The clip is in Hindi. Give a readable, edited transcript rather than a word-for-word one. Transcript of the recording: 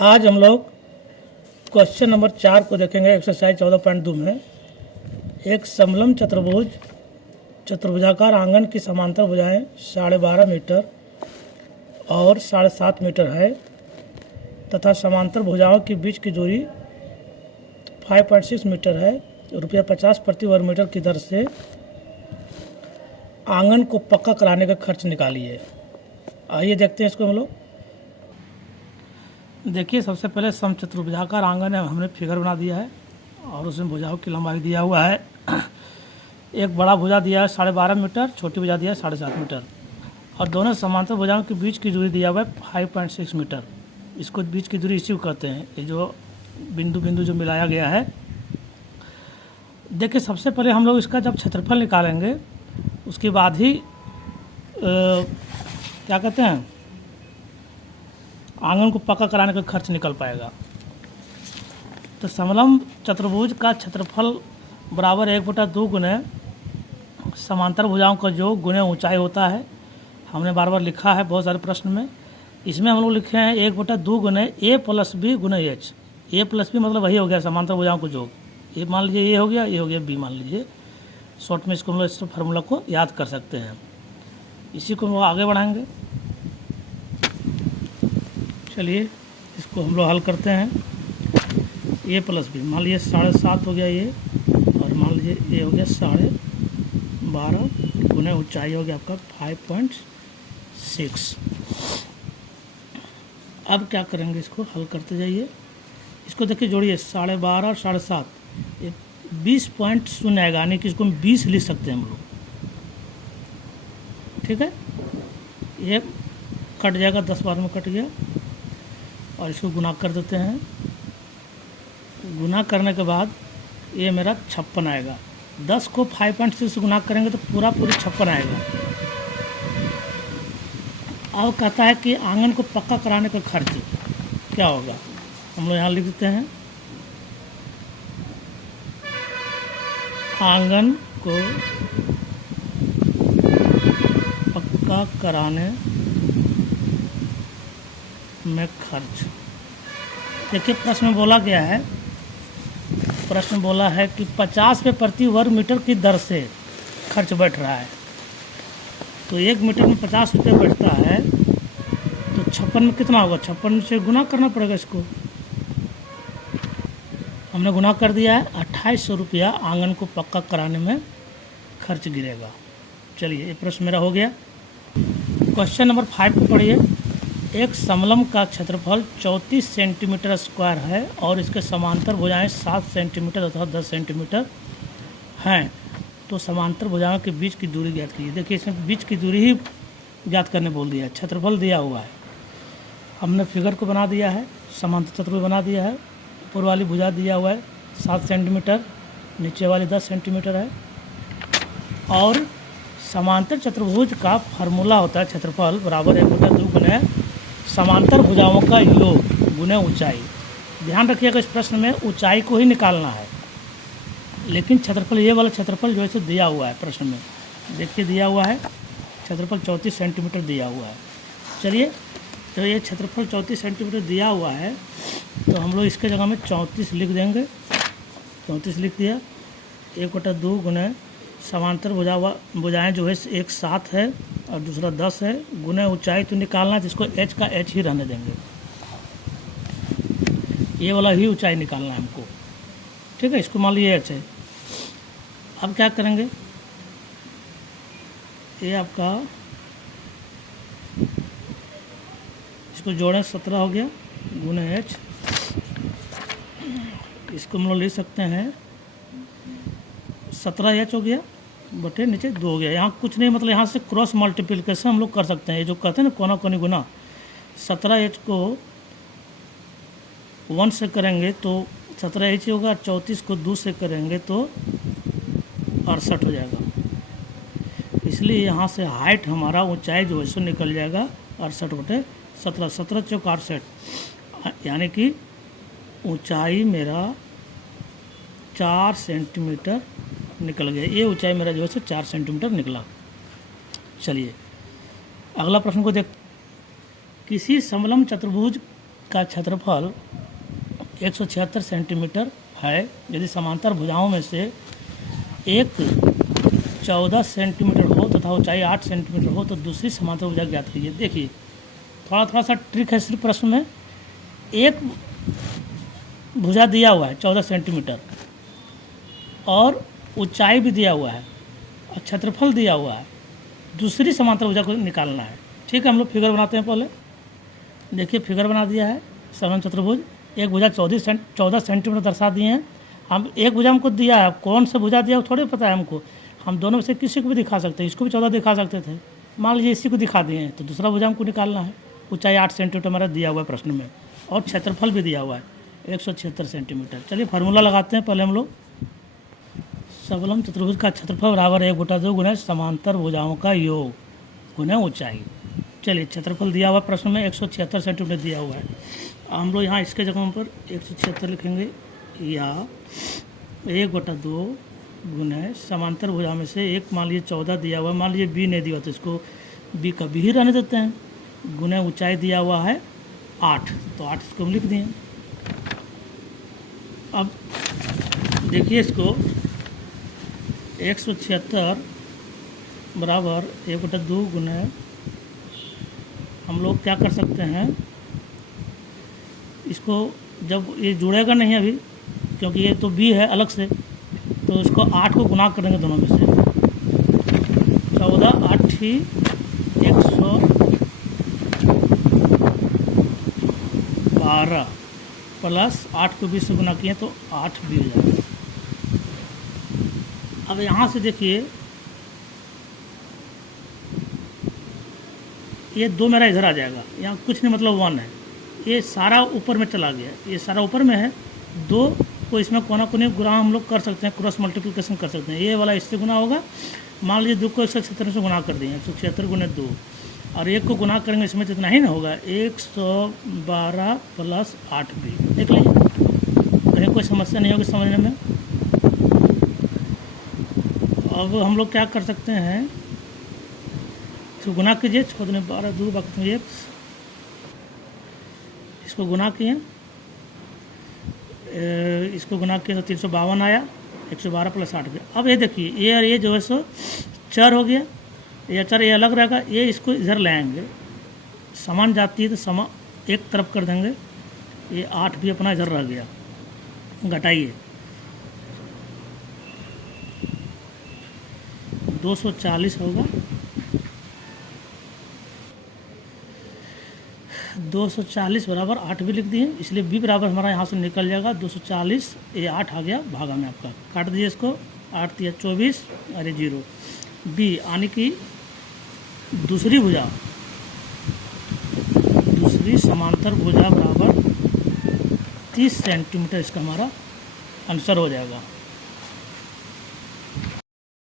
आज हम लोग क्वेश्चन नंबर 4 को देखेंगे। एक्सरसाइज 14.2 में एक समलंब चतुर्भुजाकार आंगन की समांतर भुजाएं 12.5 मीटर और 7.5 मीटर है तथा समांतर भुजाओं के बीच की दूरी 5.6 मीटर है। ₹50 प्रति वर्ग मीटर की दर से आंगन को पक्का कराने का खर्च निकालिए। आइए देखते हैं इसको हम लोग। देखिए, सबसे पहले समचतुर्भुजाकार आंगन है, हमने फिगर बना दिया है और उसमें भुजाओं की लंबाई दिया हुआ है। एक बड़ा भुजा दिया है 12.5 मीटर, छोटी भुजा दिया है 7.5 मीटर और दोनों समांतर भुजाओं के बीच की दूरी दिया हुआ है 5.6 मीटर। इसको बीच की दूरी इसी को कहते हैं, ये जो बिंदु जो मिलाया गया है। देखिए, सबसे पहले हम लोग इसका जब क्षेत्रफल निकालेंगे उसके बाद ही क्या कहते हैं, आंगन को पक्का कराने का खर्च निकल पाएगा। तो समलंब चतुर्भुज का क्षेत्रफल बराबर 1/2 गुने समांतर भुजाओं का जो गुने ऊंचाई होता है। हमने बार बार लिखा है बहुत सारे प्रश्न में। इसमें हम लोग लिखे हैं 1/2 गुने A + B गुने H। A + B मतलब वही हो गया समांतर भुजाओं को योग। ये मान लीजिए ये हो गया, ये हो गया B मान लीजिए। शॉर्ट में इसको हम लोग इस फार्मूला को याद कर सकते हैं। इसी को हम लोग आगे बढ़ाएंगे। चलिए इसको हम लोग हल करते हैं। A + B मान लीजिए 7.5 हो गया ये, और मान लीजिए ये हो गया 12.5 गुने ऊंचाई हो गया आपका 5.6। अब क्या करेंगे, इसको हल करते जाइए। इसको देखिए, जोड़िए 12.5 और 7.5, ये 20.0 आएगा, यानी कि इसको हम 20 लिख सकते हैं हम लोग। ठीक है, ये कट जाएगा, 10 बार में कट गया और इसको गुना कर देते हैं। गुना करने के बाद ये मेरा 56 आएगा। 10 को 5.6 से गुना करेंगे तो पूरी 56 आएगा। अब कहता है कि आंगन को पक्का कराने का खर्च क्या होगा, हम लोग यहाँ लिख देते हैं। आंगन को पक्का कराने में खर्च। देखिए, प्रश्न में बोला गया है, प्रश्न बोला है कि 50 रुपये प्रति वर्ग मीटर की दर से खर्च बैठ रहा है। तो 1 मीटर में 50 रुपये बैठता है तो 56 में कितना होगा, 56 से गुना करना पड़ेगा इसको। हमने गुना कर दिया है। 2800 रुपया आंगन को पक्का कराने में खर्च गिरेगा। चलिए, ये प्रश्न मेरा हो गया। क्वेश्चन नंबर 5 को पढ़िए। एक समलंब का क्षेत्रफल 34 सेंटीमीटर स्क्वायर है और इसके समांतर भुजाएं 7 सेंटीमीटर तथा 10 सेंटीमीटर हैं। तो समांतर भुजाओं के बीच की दूरी ज्ञात कीजिए। देखिए, इसमें बीच की दूरी ही ज्ञात करने बोल दिया है, क्षेत्रफल दिया हुआ है। हमने फिगर को बना दिया है, समांतर चतुर्भुज बना दिया है। ऊपर वाली भुजा दिया हुआ है 7 सेंटीमीटर, नीचे वाली 10 सेंटीमीटर है। और समांतर चतुर्भुज का फार्मूला होता है क्षेत्रफल बराबर 1/2 गुने समांतर भुजाओं का योग गुने ऊंचाई। ध्यान रखिएगा, इस प्रश्न में ऊंचाई को ही निकालना है, लेकिन क्षेत्रफल, ये वाला क्षेत्रफल जो है दिया हुआ है प्रश्न में। देखिए, दिया हुआ है क्षेत्रफल 34 सेंटीमीटर दिया हुआ है। चलिए, तो ये क्षेत्रफल 34 सेंटीमीटर दिया हुआ है तो हम लोग इसके जगह में 34 लिख देंगे। 34 लिख दिया। 1/2 गुने समांतर भुजाएं जो है एक 7 है और दूसरा 10 है, गुने ऊंचाई तो निकालना है, जिसको h का h ही रहने देंगे। ये वाला ही ऊंचाई निकालना है हमको। ठीक है, इसको मान लीजिए h है। अब क्या करेंगे, ये आपका, इसको जोड़ें 17 हो गया गुने h। इसको हम लोग लिख सकते हैं 17h हो गया बटे नीचे 2 हो गया। यहाँ कुछ नहीं, मतलब यहाँ से क्रॉस मल्टीप्लिकेशन हम लोग कर सकते हैं। ये जो कहते हैं ना कोना कोनी गुना, 17h को 1 से करेंगे तो 17h होगा, 34 को 2 से करेंगे तो 68 हो जाएगा। इसलिए यहाँ से हाइट हमारा, ऊंचाई जो है सो निकल जाएगा 68/17। 17 चौक 68, यानी कि ऊंचाई मेरा 4 सेंटीमीटर निकल गया। ये ऊंचाई मेरा जो है 4 सेंटीमीटर निकला। चलिए, अगला प्रश्न को देख। किसी समलंब चतुर्भुज का क्षेत्रफल 176 सेंटीमीटर है। यदि समांतर भुजाओं में से एक 14 सेंटीमीटर हो तथा ऊंचाई 8 सेंटीमीटर हो तो दूसरी समांतर भुजा ज्ञात कीजिए। देखिए थोड़ा सा ट्रिक है सिर्फ प्रश्न में। एक भुजा दिया हुआ है 14 सेंटीमीटर और ऊंचाई भी दिया हुआ है और क्षेत्रफल दिया हुआ है, दूसरी समांतर भुजा को निकालना है। ठीक है, हम लोग फिगर बनाते हैं। पहले देखिए फिगर बना दिया है समलंब चतुर्भुज। एक भुजा 14 सेंटीमीटर दर्शा दिए हैं। हम एक भुजा हमको दिया है, कौन सा भुजा दिया है थोड़े पता है हमको। हम दोनों में से किसी को भी दिखा सकते हैं, इसको भी 14 दिखा सकते थे, मान लीजिए इसी को दिखा दिए हैं तो दूसरा भुजा हमको निकालना है। ऊंचाई 8 सेंटीमीटर हमारा दिया हुआ है प्रश्न में और क्षेत्रफल भी दिया हुआ है 176 सेंटीमीटर। चलिए फार्मूला लगाते हैं पहले हम लोग। समलंब चतुर्भुज का क्षेत्रफल बराबर 1/2 गुना समांतर भुजाओं का योग गुना ऊंचाई। चलिए क्षेत्रफल दिया हुआ प्रश्न में 176 सेंटीमीटर दिया हुआ है। हम लोग यहाँ इसके जगह पर 176 लिखेंगे या 1/2 गुना समांतर भुजा में से एक मान लीजिए 14 दिया हुआ है, मान लीजिए बी नहीं दिया तो इसको बी का बी ही रहने देते हैं। गुना ऊंचाई दिया हुआ है 8 तो 8 इसको हम लिख दिए। अब देखिए इसको 176 बराबर 1/2 गुना, हम लोग क्या कर सकते हैं, इसको जब ये जुड़ेगा नहीं अभी क्योंकि ये तो बी है अलग से, तो इसको 8 को गुना करेंगे दोनों में से। 14 8 ही 112 प्लस 8 को 20 से गुना किए तो 8 भी हो जाएगा। अब यहाँ से देखिए ये 2 मेरा इधर आ जाएगा, यहाँ कुछ नहीं मतलब 1 है, ये सारा ऊपर में चला गया, ये सारा ऊपर में है। 2 को इसमें कोना कोने गुना हम लोग कर सकते हैं, क्रॉस मल्टीप्लिकेशन कर सकते हैं। ये वाला इससे गुना होगा, मान लीजिए 2 को 176 से गुना कर दिए 176 गुना 2 और 1 को गुना करेंगे इसमें तो इतना ही ना होगा 112 प्लस 8 भी। देख लीजिए कहीं कोई समस्या नहीं होगी समझने में। अब हम लोग क्या कर सकते हैं, तो गुना कीजिए 14 12 2 बाकी 1, इसको गुना किए, इसको गुना किए तो 352 आया, 112 प्लस 8 गया। अब ये देखिए ये जो है सो चर हो गया, ये चर ये अलग रहेगा, ये इसको इधर लाएंगे, समान जाती है तो समान एक तरफ कर देंगे, ये 8 भी अपना इधर रह गया, घटाइए 240 होगा, 240 बराबर 8 भी लिख दिए, इसलिए बी बराबर हमारा यहाँ से निकल जाएगा 240, ये 8 आ गया भागा में आपका, काट दीजिए इसको, 8 दिया 24 अरे 0। बी यानी कि दूसरी भुजा, दूसरी समांतर भुजा बराबर 30 सेंटीमीटर इसका हमारा आंसर हो जाएगा।